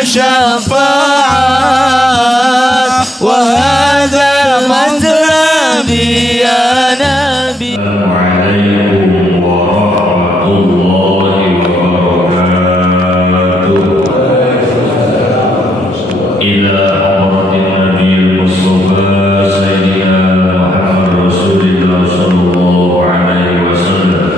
الشفاعات وهذا مطلبي يا نبي. السلام عليكم ورحمة الله وبركاته. إلى حضرة النبي المصطفى سيدنا محمد رسول الله صلى الله عليه وسلم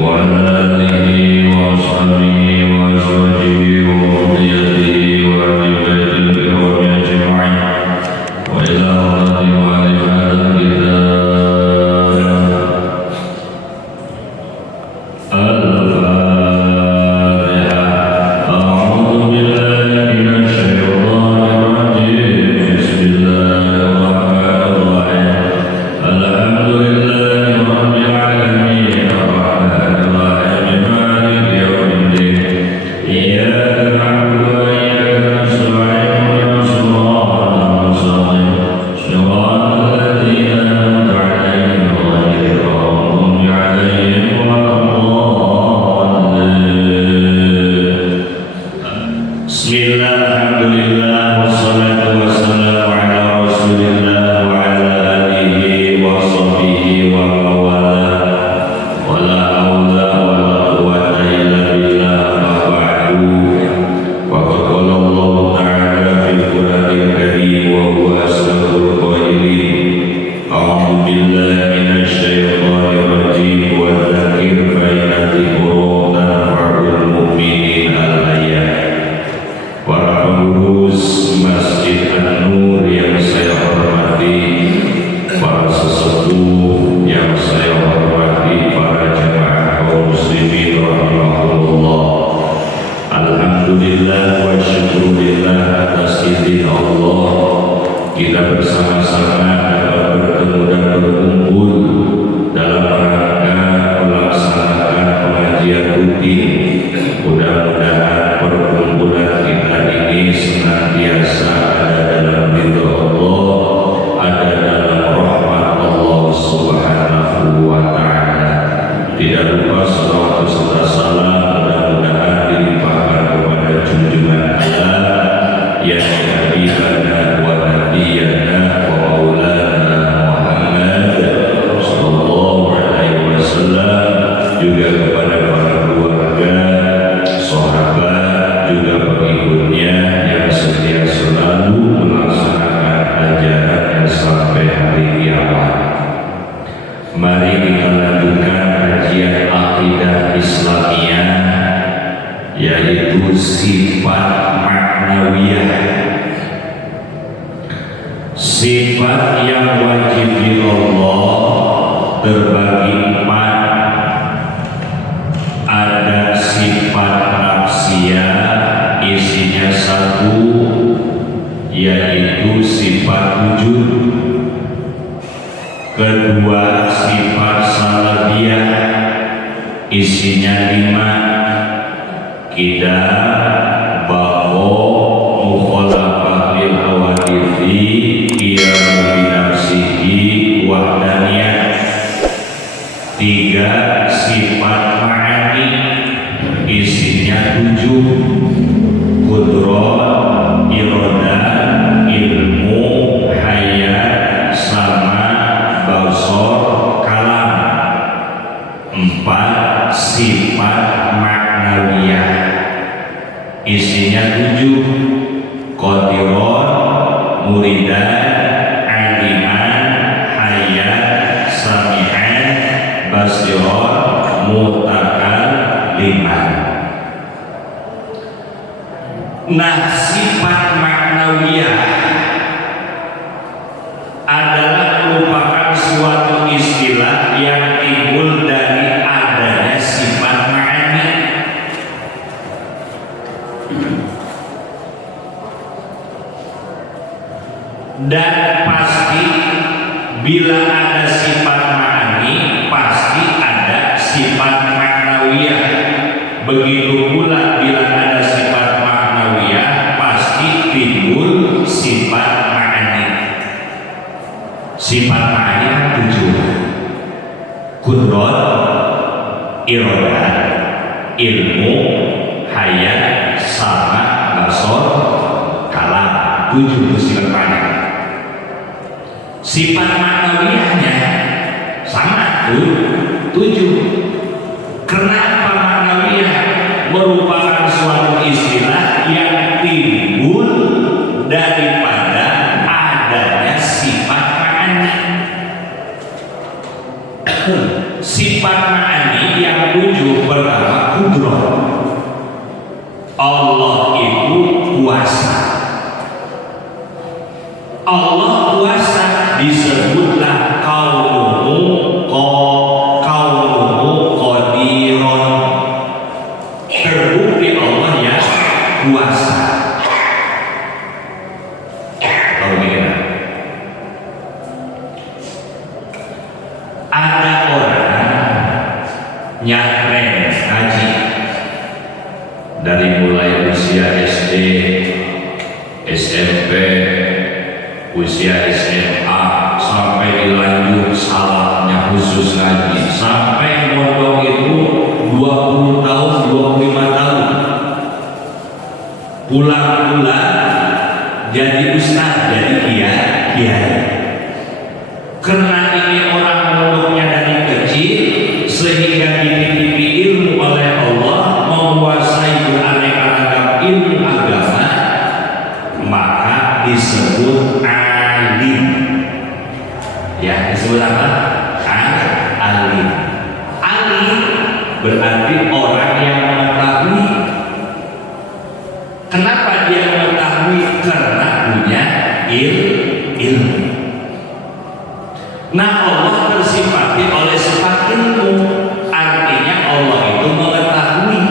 وعلى آله وأصحابه وأزواجه وذريته وأهل بيته الكرام أجمعين وإلى حضرة مؤلف هذا الكتاب Alhamdulillah wa syukurillah atas izin Allah kita bersama-sama dapat bertemu dan berkumpul dalam rangka melaksanakan pengajian rutin. Mudah-mudahan perkumpulan kita ini senantiasa ada dalam ridho Allah, ada dalam rahmat Allah Subhanahu wa ta'ala. Tidak lupa salawat serta salam mudah-mudahan dilimpahkan kepada junjungan Allah yang habibana wa nabiyana wa maulana Muhammad sallallahu alaihi wasallam, juga kepada para keluarga, sahabat, juga pengikutnya yang setia selalu melaksanakan ajarannya sampai hari kiamat. Mari kita lanjutkan kajian akidah Islamiyah, yaitu sifat maknawiyah, sifat yang wajib di Allah terbagi empat. Ada sifat nafsiyah, isinya satu, yaitu sifat wujud. Kedua, sifat salabiyah, isinya 5. Kita bako mukhalafah lil hawadithi qiyamu binafsihi wahdaniyah. 3, sifat ma'ani, isinya 7. Qudrat, iradah, ilmu, hayat, sama basor, kalam. 4, sifat maknawiyah, isinya 7. Qadiron, muridan, aliman, hayat, sami'an, basiron, mutakal, liman. Nah, sifat maknawiyah adalah merupakan suatu istilah yang timbul dari adanya sifat ma'ani. Dan pasti bila ada sifat ma'ani, pasti ada sifat maknawiyah. Begitu pula bila ada sifat maknawiyah, pasti timbul sifat ma'ani. Sifat ma'ani kan 7. Qudrat, iradah, ilmu, hayat, sama, basor, kalam. 7 itu sifat mana. Sifat maknawiyahnya sama 7. Kenapa maknawiyah? Merupakan suatu istilah yang timbul daripada adanya sifat ma'ani. Sifat ma'ani yang 7 pertama kudrah. Allah itu kuasa. Allah kuasa disebutlah kaunuhu qadiron. Terbukti Allah ya kuasa. Tahu begini? Ada orang nyatren ngaji dari mulai usia SD, SMP, usia SMA sampai dilanjut salahnya khusus ngaji sampai mondok itu 20 tahun, 25 tahun. Pulang-pulang jadi ustaz, jadi kiai. Karena ini orang mondoknya dari kecil sehingga dititipi ilmu oleh Allah, menguasai beraneka ragam ilmu agama, maka disebut alim. Ya, disebut apa? Alim. Alim berarti orang yang mengetahui. Kenapa dia mengetahui? Karena punya ilmu. Nah, Allah tersifati oleh sifat ilmu. Artinya Allah itu mengetahui.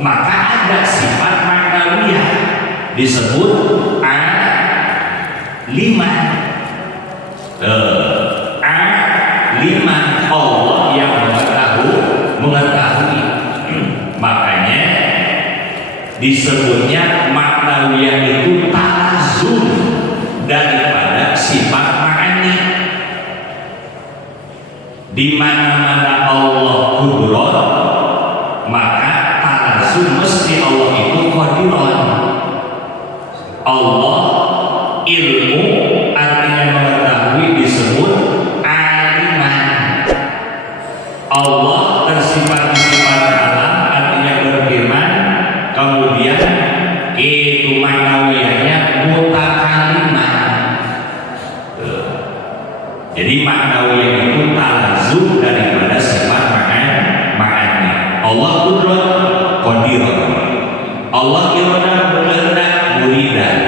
Maka ada sifat maknawiyah disebut alimah. Alimah, Allah yang mengetahui. Makanya disebutnya maknawiyah itu talazum daripada sifat ma'ani. Di mana-mana Allah kudrah, maka talazum mesti Allah itu qadirun. Allah ilmu artinya mengetahui disebut aliman. Allah tersifat sifat alam artinya berfirman, kemudian itu maknawiyahnya mutakalimah. Jadi maknawiyah itu talazum daripada sifat ma'ani. Allah kudrah qadirun. Allah irada berkehendak muridan.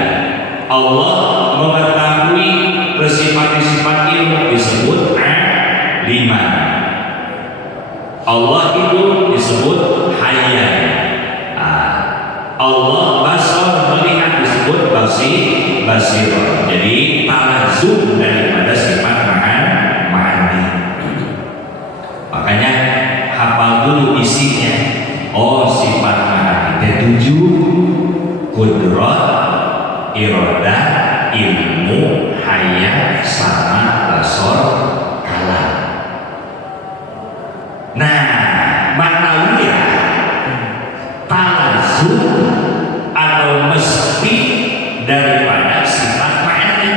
Allah mengetahui bersifat-sifat ilmu disebut aliman. Allah itu disebut hayyan. Allah basar melihat disebut basirun. Jadi talazum daripada sifat ma'ani. Makanya hafal dulu isinya. Oh, sifat ma'ani 7: kudrah, iradah, ilmu, hayat, sama, basar, kalam. Nah, maknawiyah talazum atau mesti daripada sifat ma'ani.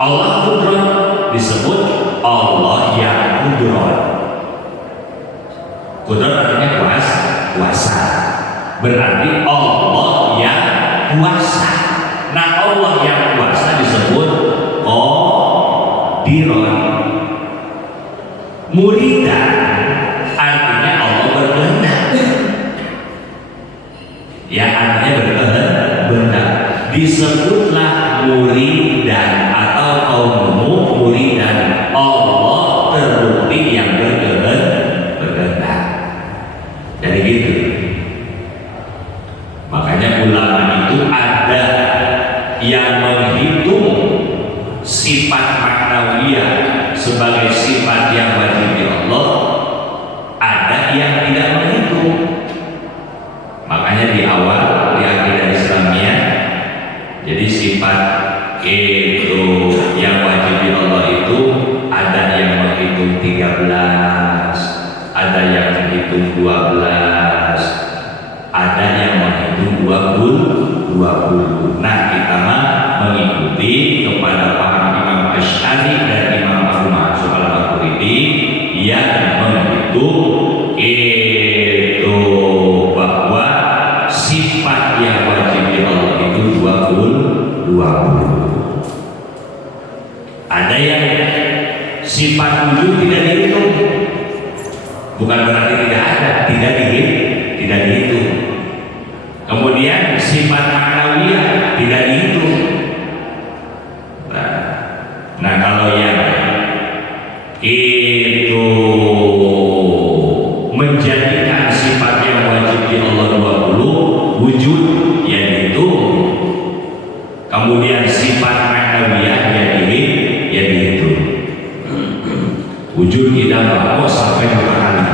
Allah kudrah disebut Allah yang kudrah. Kudrah artinya kuasa. Berarti Allah yang kuasa. Nah, Allah yang kuasa disebut qadirun. Muridan artinya Allah berkehendak. Ya, artinya berkehendak. Disebutlah muridan atau qaumuhu muridan. Allah terbukti yang berkehendak. Jadi gitu. Makanya ulama itu ada yang menghitung sifat maknawiyah sebagai sifat yang wajib di Allah, ada yang tidak menghitung. Makanya di awal di akidah Islamiyah, jadi sifat itu yang wajib di Allah itu ada yang menghitung 13, ada yang menghitung 12, ada yang menghitung 20. Nah, kita mah mengikuti kepada paham Imam Asy'ari dan Imam Abu Mansur Al-Maturidi yang menghitung itu bahwa sifat yang wajib di Allah itu 20. Ada yang sifat wujud tidak dihitung, bukan berarti tidak ada, tidak dihitung. Kemudian sifat ma'nawiyah tidak dihitung. Nah, kalau yang itu menjadikan sifat yang wajib di Allah 20 wujud yang dihitung. Kemudian sifat ma'nawiyah yang dihitung. Wujud tidak mau sampai berapa kali.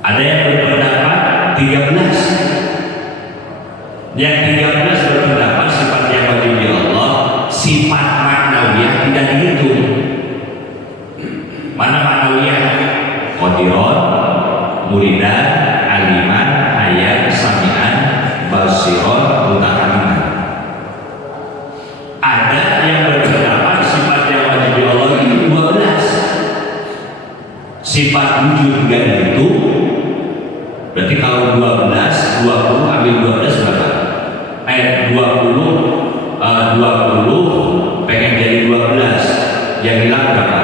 Ada yang berpendapat 13. Yang 13 berpendapat sifat yang wajib di Allah, sifat ma'nawiyah tidak dihitung. Mana ma'nawiyah? Qadirun, muridan, aliman, hayat, sami'an, basirun, mutakalliman. Ada yang berpendapat sifat yang wajib di Allah itu 12. Sifat wujud tidak dihitung. Berarti kalau 12, 20 ambil 12 berapa? 20 pengen jadi 12, yang hilang berapa?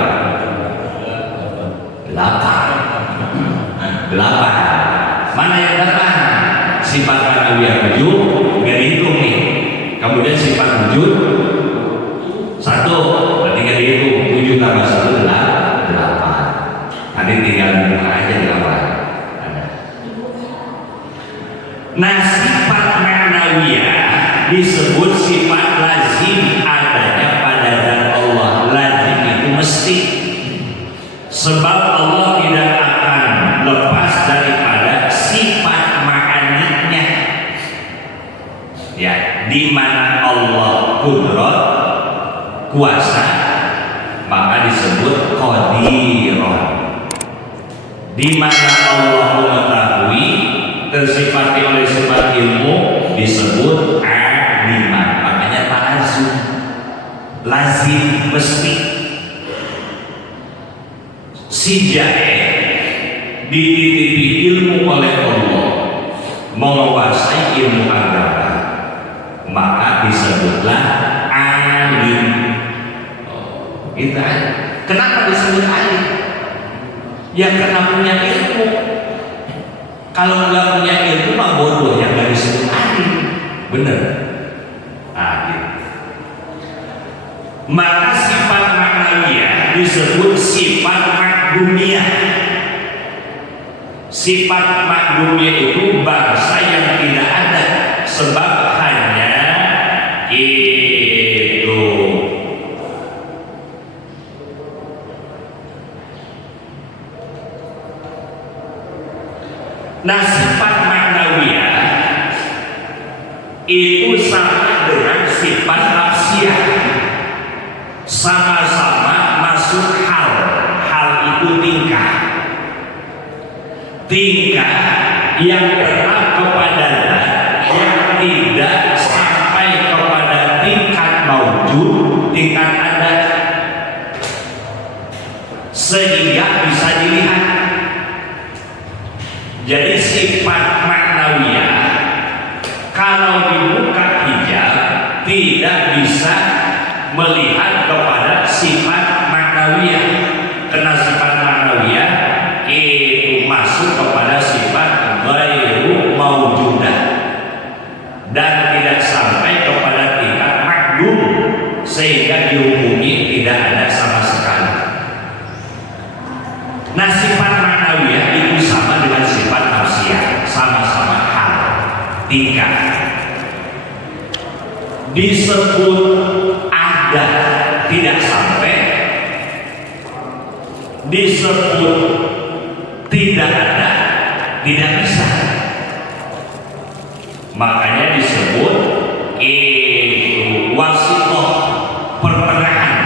8. Mana yang 8? Sifat ma'nawiyah wujud nggak dihitung nih. Kemudian sifat wujud 1, berarti nggak dihitung. 7 tambah 1 adalah 8. Nanti tinggal buka aja 8. Nah, sifat ma'nawiyah disebut sifat lazim adanya pada zat Allah. Lazim itu mesti, sebab Allah tidak akan lepas daripada sifat ma'aniynya. Ya, di mana Allah qudrat, kuasa, maka disebut qadirun. Di mana Allah mengetahui, tersifati oleh sifat ilmu, disebut aliman. Makanya ta'azum, lazim, mesti. Si jahil dititipi ilmu oleh Allah, menguasai ilmu agama, maka disebutlah alim. Itu kenapa disebut alim? Yang karena punya ilmu. Kalau nggak punya ilmu mah bodoh, yang nggak disebut alim. Bener. Nah, gitu. Maka sifat ma'nawiyah disebut sifat makdumiyah. Sifat makdumiyah itu bangsa yang tidak ada, sebab hanya itu. Nah, sifat ma'nawiyah itu sama dengan sifat nafsiyah, sama-sama masuk hal itu tingkah yang berhak kepada zat yang tidak sampai kepada tingkat maujud, tingkat ada, sehingga bisa dilihat. Jadi sifat ma'nawiyah kalau dibuka hijab tidak bisa melihat kepada sifat ma'nawiyah, karena sifat ma'nawiyah itu masuk kepada sifat ghairu maujudah dan tidak sampai kepada tingkat makdum, sehingga dihukumi tidak ada sama sekali. Nah, sifat ma'nawiyah itu sama dengan sifat nafsiyah, sama-sama hal, tingkat. Disebut ada, tidak sampai. Disebut tidak ada, tidak bisa. Makanya disebut itu wasitoh, pertengahan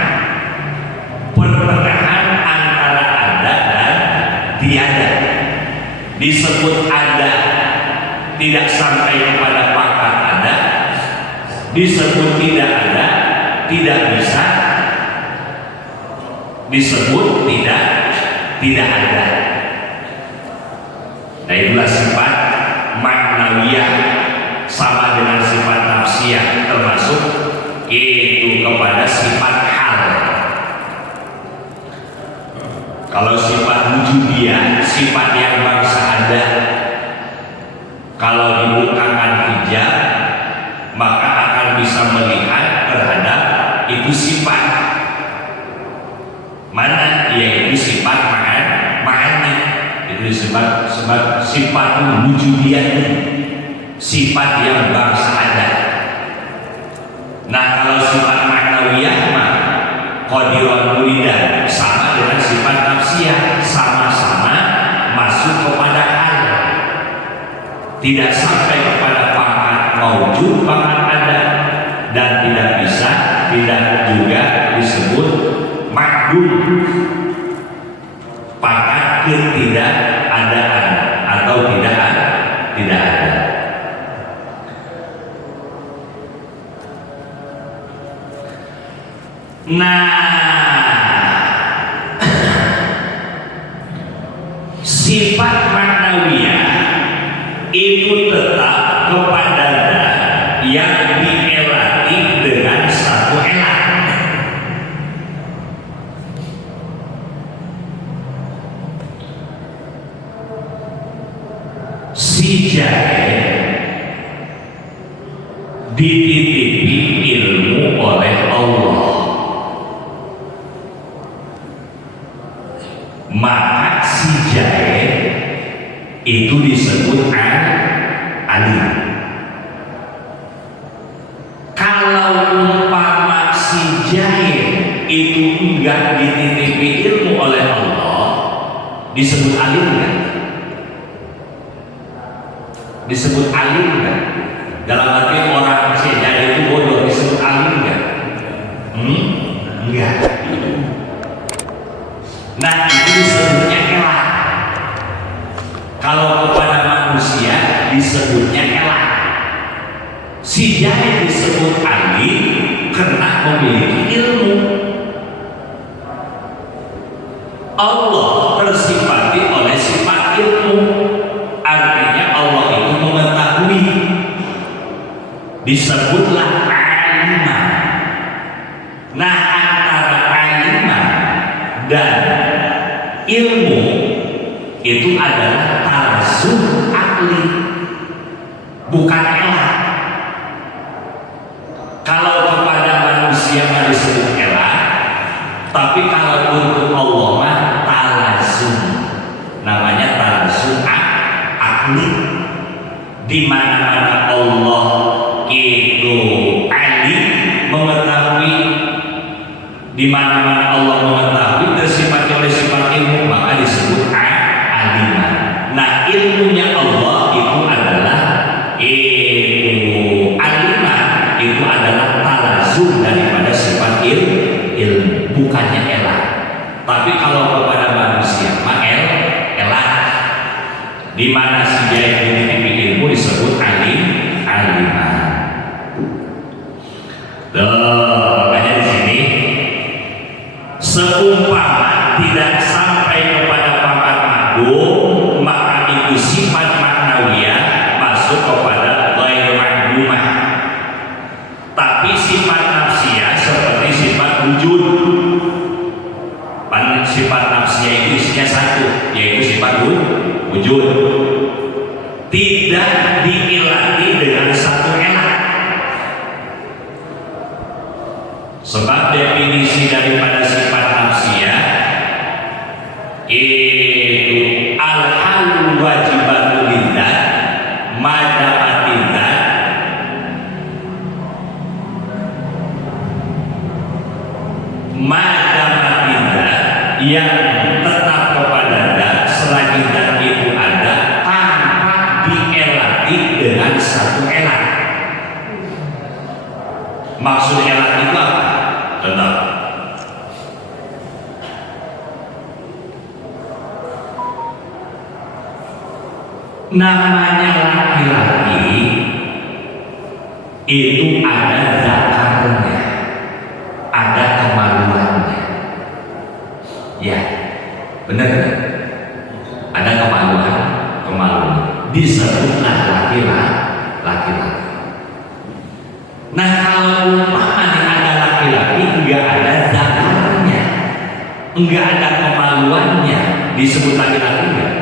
antara ada dan tiada. Disebut ada tidak sampai kepada pangkat ada, disebut tidak ada, tidak bisa disebut tidak ada. Nah itulah sifat maknawiyah, sama dengan sifat nafsiyah, termasuk itu kepada sifat hal. Kalau sifat wujudiyah, sifat yang bangsa ada, kalau dibukakan hijab maka akan bisa melihat terhadap itu sifat mana, yaitu sifat ma'ani. Itu sifat wujudiyah, sifat yang bangsa ada. Nah kalau sifat maknawiyah mah qadirun muridan, sama dengan sifat nafsiyah, sama-sama masuk kepada hal, tidak sampai kepada pangkat maujud, pangkat ada, dan tidak bisa, tidak juga disebut makdum, pangkat ketidakadaan atau tidak ada. Nah, sifat maknawiyah itu tetap kepada yang dielati dengan satu elat. Si jahil dititipi ilmu oleh Allah, maka si jahil itu disebut alim. Kalau umpama si jahil itu enggak dititipi ilmu oleh Allah, disebut alim kan? Disebut alim kan? Dalam arti orang si jahil itu bodoh, disebut alim kan? Enggak. Nah itu disebutnya elak. Kalau kepada manusia disebutnya elak. Si jahil disebut alim karena memiliki ilmu. Allah tersifati oleh sifat ilmu, artinya Allah itu mengetahui, disebutlah alimah. Nah antara alimah dan ilmu itu adalah tarzum akli, bukan elak. Kalau kepada manusia mah disebut elak, tapi kalau untuk Allah mah tarzum, namanya tarzum akli. Di mana-mana Allah itu alim, mengetahui, di mana-mana Allah mengetahui tersifat oleh sifat ilmu, maka disebut alimah. Nah ilmunya Allah itu adalah alimah, itu adalah talazum daripada sifat ilmu, bukannya elak. Tapi kalau kepada manusia elak, di mana si jahil dititipi ilmu disebut alimah. Makanya di sini seumpama tidak sampai kepada pangkat makdum, maka itu sifat maknawiyah masuk kepada ghair makdumah. Tapi sifat nafsiyah seperti sifat wujud, sifat nafsiyah itu isinya satu, yaitu sifat wujud, tidak diilati dengan satu elat. Sebab definisi daripada sifat nafsiyah itu al-hal wajibatu lidzat madamatidzat yang tetap kepada zat selagi zat itu ada tanpa dielati dengan satu elat. Maksud elat itu apa? Tetap namanya laki-laki itu ada zakarnya, ada kemaluannya. Ya, benar kan? Ada kemaluan. Disebutlah laki-laki. Nah, kalau umpamanya ada laki-laki enggak ada zakarnya, enggak ada kemaluannya, disebut laki-laki enggak?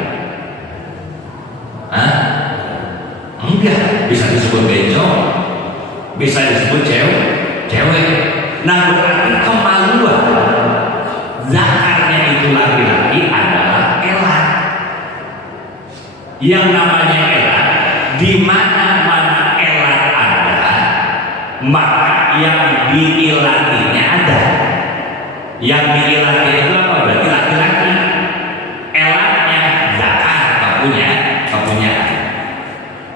Hah? Enggak, bisa disebut bencong, bisa disebut cewek. Nah, berarti kemaluan zakarnya itu laki-laki adalah elat. Yang namanya elat, di mana-mana elat ada, maka yang diilatinya ada. Yang diilati itu apa? Berarti laki-laki. Elatnya zakar, kepunyaan.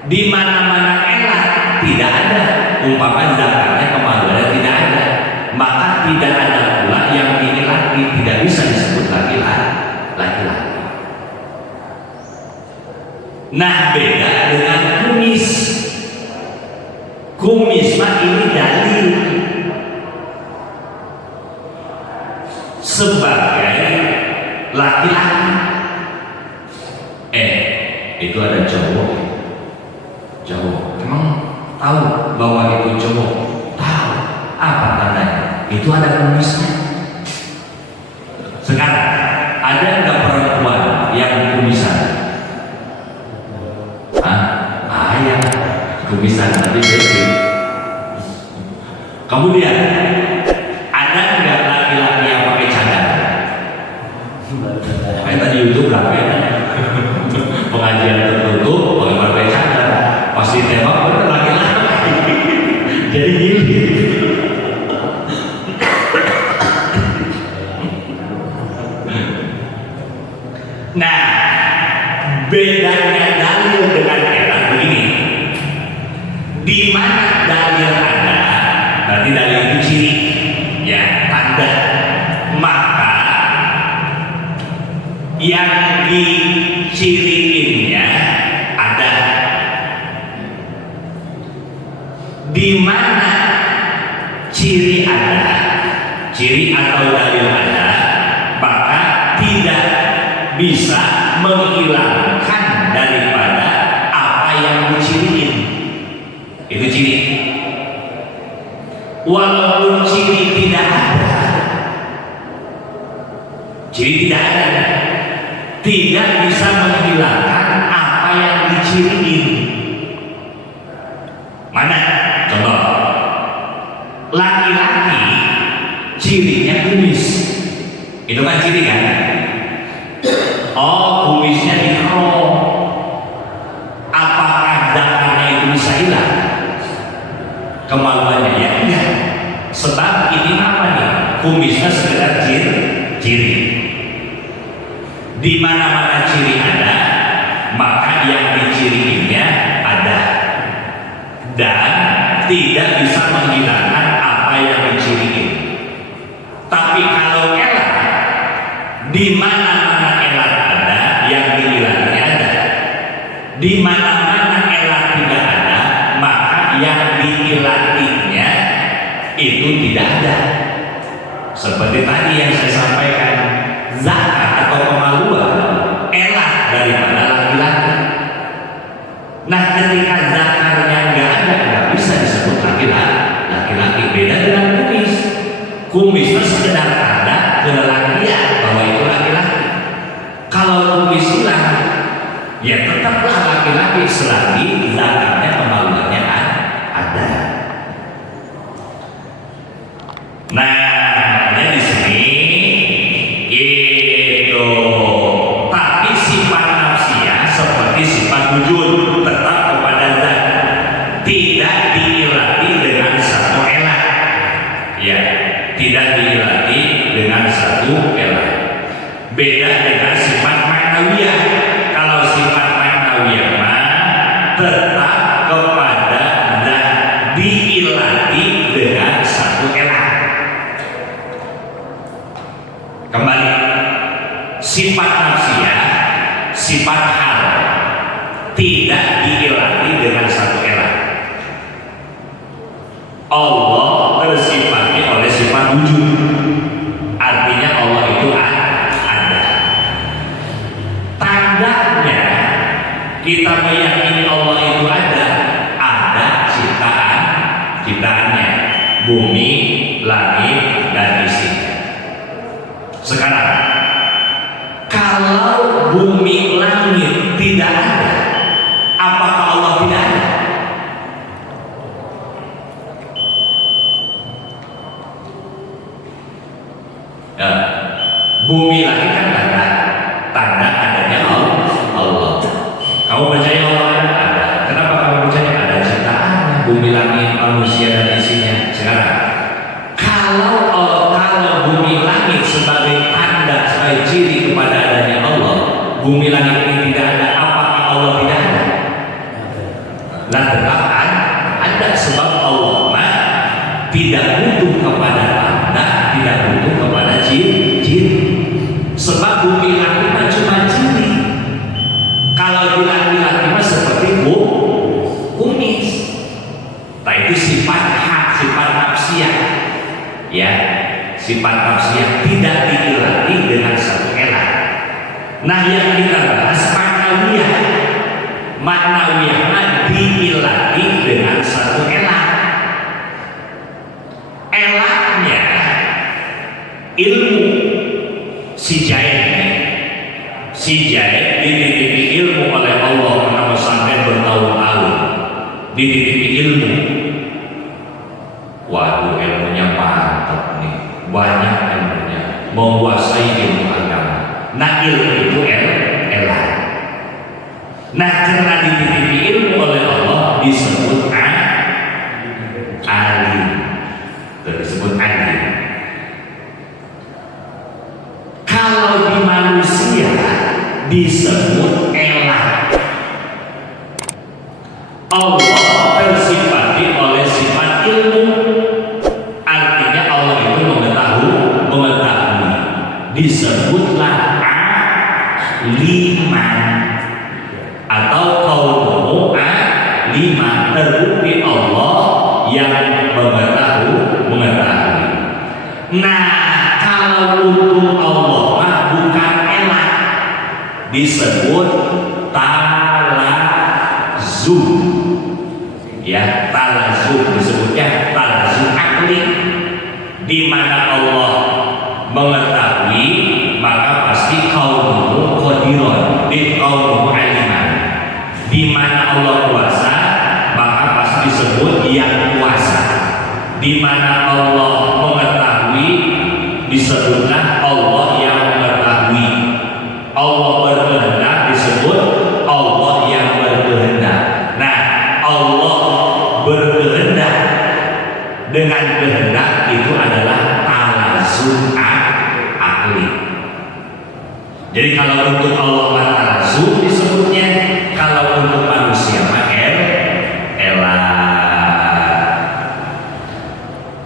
Di mana-mana elat tidak ada, umpama zakarnya kemaluannya tidak ada, maka tidak ada pula yang diilati, tidak bisa disebut laki-laki. Nah, beda dengan kumis. Kumis mah ini dalil sebagai laki-laki. Itu ada cowok. Emang tahu bahwa itu cowok? Tahu. Apa tandanya? Itu ada kumisnya. Sekarang ada nggak perempuan yang kumisan? Ayah kumisan tapi bersih. Kemudian ada nggak laki-laki yang pakai cadar? Kayak tadi YouTube berapa ya? Pengajian tertutup pakai cadar, pasti tembak bener laki-laki. Jadi gini. Nah, bedanya dalil dengan elat begini. Di mana dalil ada, berarti dalil itu ciri, ya, tanda. Maka yang diciriinnya ada. Di mana ciri ada, ciri atau dalil ada, maka tidak bisa menghilangkan daripada apa yang diciriin. Itu ciri. Walaupun ciri tidak ada, tidak bisa menghilangkan apa yang diciriin. Mana? Contoh, laki-laki cirinya kumis, itu kan ciri kan? Oh, kumisnya dikerok. Apakah zakarnya itu bisa hilang? Kemaluannya ya enggak. Sebab ini apa nih? Kumisnya sekedar ciri. Di mana-mana ciri ada, maka yang diciriinnya ada. Dan tidak bisa menghilangkan apa yang diciriin. Tapi kalau elat, di mana-mana elat ada, yang dihilangnya ada. Di mana-mana elat tidak ada, maka yang dihilatinya itu tidak ada. Seperti tadi yang saya sampaikan, zakat atau kemaluan elat daripada laki-laki. Nah, ketika zakarnya nggak bisa disebut laki-laki. Beda dengan kumis. Kumis itu sekedar tanda kelelakian bahwa itu laki-laki. Kalau kumis hilang, ya tetaplah laki-laki selagi zakarnya kemaluannya ada. Nah, makanya di sini itu, tapi sifat nafsiyah seperti sifat wujud tetap kepada zat, tidak diilati dengan satu elat. Ya, tidak diilati dengan satu elat. Beda dengan sifat ma'nawiyah. Kalau sifat ma'nawiyah mah tetap kepada zat, diilati dengan satu elat. Kembali, sifat nafsiyah, sifat hal, tidak bumi, langit, dan isinya. Sekarang, kalau bumi langit tidak ada, apakah Allah tidak ada? Ya, bumi langit kan tanda adanya Allah. Kamu percaya Allah ada? Kenapa kamu percaya ada ciptaannya? Bumi langit, manusia dan isinya. Sekarang, kalau bumi langit sebagai tanda, sebagai ciri kepada adanya Allah, bumi langit ini tidak ada, apakah Allah tidak ada? Nah, tetap ada, sebab Allah tidak butuh kepada tanda, tidak butuh kepada ciri. Sebab bumi langit cuma ciri. Kalau bilang seperti kumis, nah itu sifat hak, sifat nafsiyah, ya, sifat nafsiyah tidak diilati dengan satu elat. Nah, yang kita bahas maknawiyah diilati dengan satu elat. Elatnya ilmu. Si Jaid dititipi ilmu oleh Allah karena sampai bertahun-tahun, dititipi ilmu. Waduh, ilmunya mantap nih, banyak ilmunya, menguasai ilmu agama. Nah, ilmu itu elat. Nah, karena dititipi ilmu oleh Allah disebut alim. Disebut alim. Kalau di manusia disebut elat. Allah bersifati oleh sifat ilmu, artinya Allah itu mengetahui. Disebutlah aliman atau kaumuhu aliman, terbukti Allah yang mengetahui. Nah, kalau untuk Allah bukan elat, disebut talazum. Ya, talazum disebutnya talazum akli, di mana Allah mengetahui, maka pasti kaumuhu qadiron, di kaumuhu aliman. Di mana Allah kuasa, maka pasti disebut yang kuasa. Di mana Allah mengetahui, disebutlah Allah yang mengetahui. Allah berkehendak, disebut Allah yang berkehendak. Nah, Allah berkehendak dengan kehendak itu adalah talazum akli. Jadi kalau untuk Allah talazum disebutnya, kalau untuk manusia elat.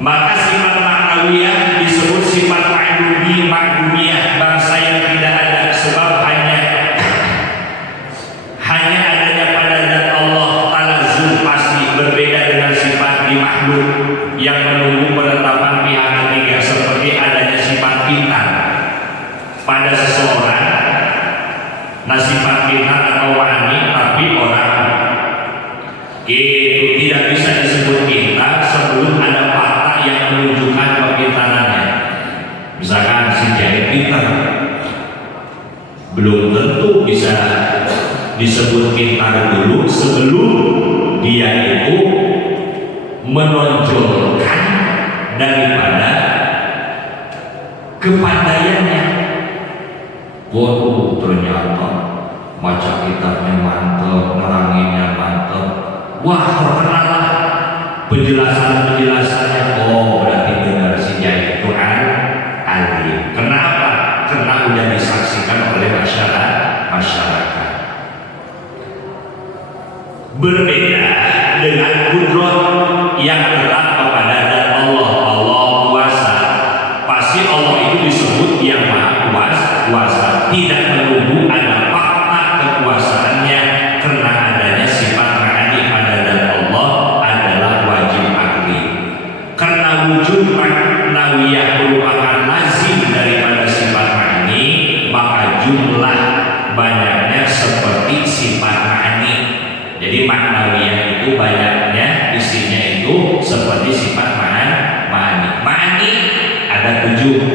Maka sifat maknawiyah disebut sifat ma'dumiyah, bangsa yang tidak ada, sebab hanya adanya pada zat Allah. Talazum pasti berbeda dengan sifat di makhluk yang menunggu penetapan pihak ketiga, seperti adanya sifat pintar pada seseorang. Nah, sifat pintar atau wani tapi orang itu tidak bisa disebut pintar sebelum ada fakta yang menunjukkan kepintarannya. Misalkan si Jaid pintar, belum tentu bisa disebut pintar dulu sebelum dia itu menonjolkan daripada kepandaiannya. Waduh, ternyata maca kitabnya mantap, neranginnya mantap, wah terkenal lah penjelasannya. Oh, berarti benar si Jaid itu alim. Kenapa? Karena udah disaksikan oleh masyarakat. Berbeda dengan kudrat yang terang kepada zat Allah. Allah kuasa, pasti Allah itu disebut yang maha kuasa, tidak menunggu ada fakta kekuasaannya, karena adanya sifat ma'ani pada zat Allah adalah wajib akli. Karena wujud maknawiyah merupakan lazim daripada sifat ma'ani, maka jumlah banyaknya seperti sifat ma'ani. Jadi maknawiyah itu banyaknya, isinya itu seperti sifat ma'ani. Tanjung